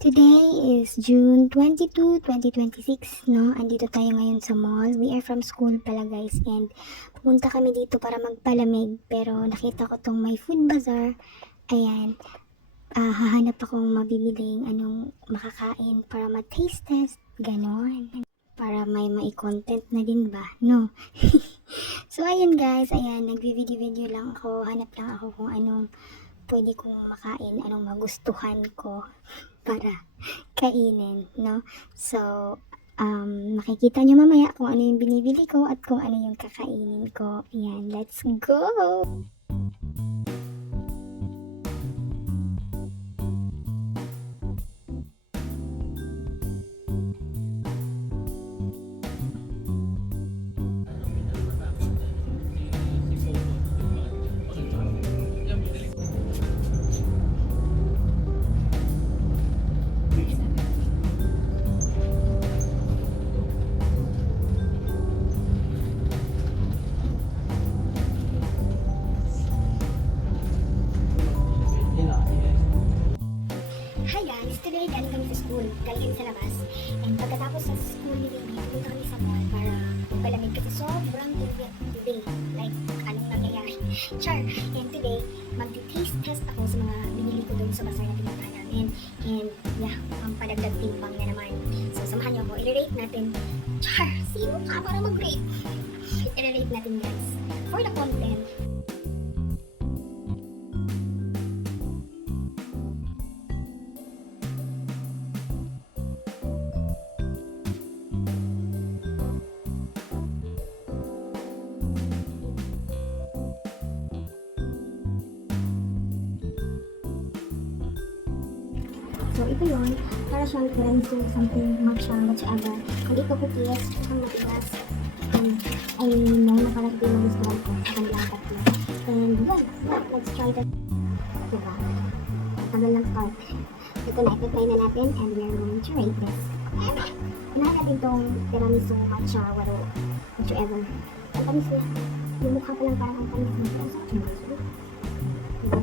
Today is June 22, 2026, no? Andito tayo ngayon sa mall. We are from school pala guys and pumunta kami dito para magpalamig pero nakita ko tong may food bazaar. Ayan, hahanap akong mabibiling anong makakain para ma-taste test, ganon. Para may mai-content na din ba, no? So ayun guys, ayan, nagvi-video lang ako, hanap lang ako kung anong pwede kong makain, anong magustuhan ko para kainin, no? So, makikita nyo mamaya kung ano yung binibili ko at kung ano yung kakainin ko. Ayan, let's go! Hi guys! Today, galing kami sa school. Galing kami sa labas. And pagkatapos sa school ni Baby, pumunta kami sa mall para magpalamig kasi sobrang init today. Like, anong nangyayari? Char! And today, mag-taste test ako sa mga binili ko dun sa bazaar na pinuntahan namin. And yeah, ang padagdag timbang na naman. So, samahan niyo ako. I-rate natin. Char! Sino ka para mag-rate? I-rate natin guys. For the content, so, ito yun. Para siyang tiramisu, something, matcha, whatsoever. Kung ito cookies, siyang matigas. And, I know na parang ito yung gusto ko sa kanilang tatlo. And, yun. Let's try that. Diba? Tagal lang start. Ito na, ipatry na natin and we are going to rate this. Unahan natin itong tiramisu, matcha, whatsoever. Ang tamis na. Yung mukha pa lang parang ang tamis na. Ang sarap yung gusto. Diba?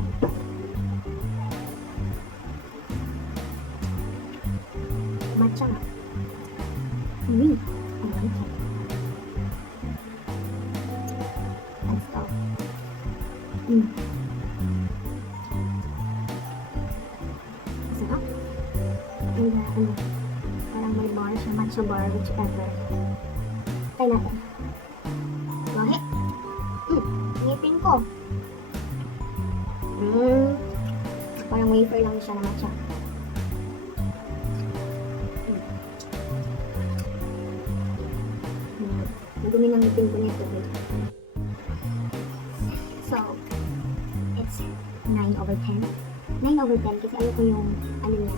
Matcha nga. I like it. Let's go. Sarap. And parang may bar siya, matcha bar, whichever. Try natin. Lahi. Ngipin ko. Parang wafer lang siya na matcha. Madumi ng ngipin ko nito. So, it's 9/10. 9/10 kasi ayaw ko yung, ano niya,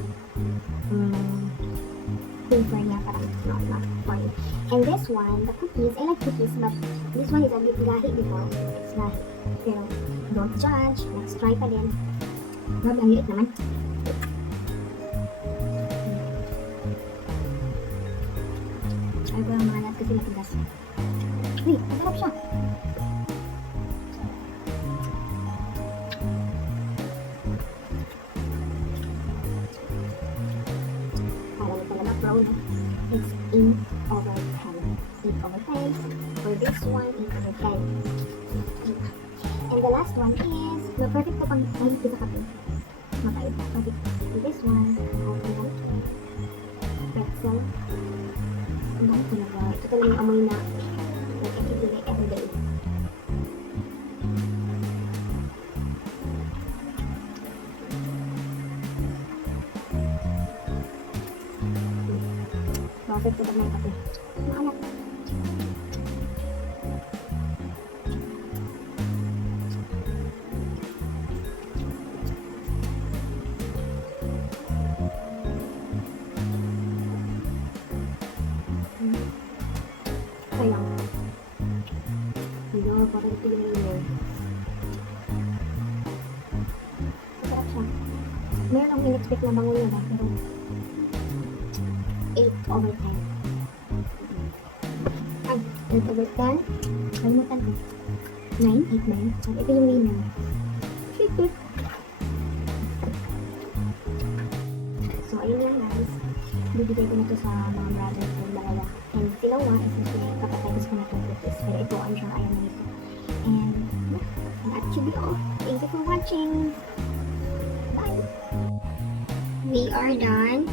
flavor niya, parang not fun. And this one, the cookies, I like cookies, but this one is a bit gahi before. It's gahi. Pero, don't judge. Let's try pa din. Grabe, ang liit naman. Ay, ko lang mga lahat kasi matigas. Uy, masarap siya. Parang talaga proud. It's 8/10. 8/10. For this one, 8/10. And the last one is, perfect ko pang mahigit sa kape. Mapait. Perfect. For this one, pretzel. Ang dami talaga. Ito talaga yung amoy na everyday. Bakit ito ng kape? Maalat. Sayang. Hindi, parang ito yung yun. Masarap siya. Meron akong in-expect na bango yun, pero 8/10. 8/10. Kalimutan ko. 9, 8, 9. Ito yung winner. So, yun lang guys. Bibigay ko na to sa mga brother ko, dalawa. And si Noah, essentially, kapatagos ko na itong cookies. Pero ito, ano siya, ayaw na ito. And, yeah, that should be all. Thank you for watching. Bye! We are done.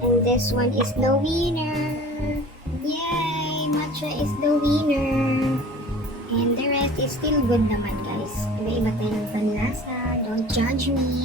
And this one is the winner. Yay! Matcha is the winner. And the rest is still good naman guys. Iba-iba tayong panlasa. Don't judge me.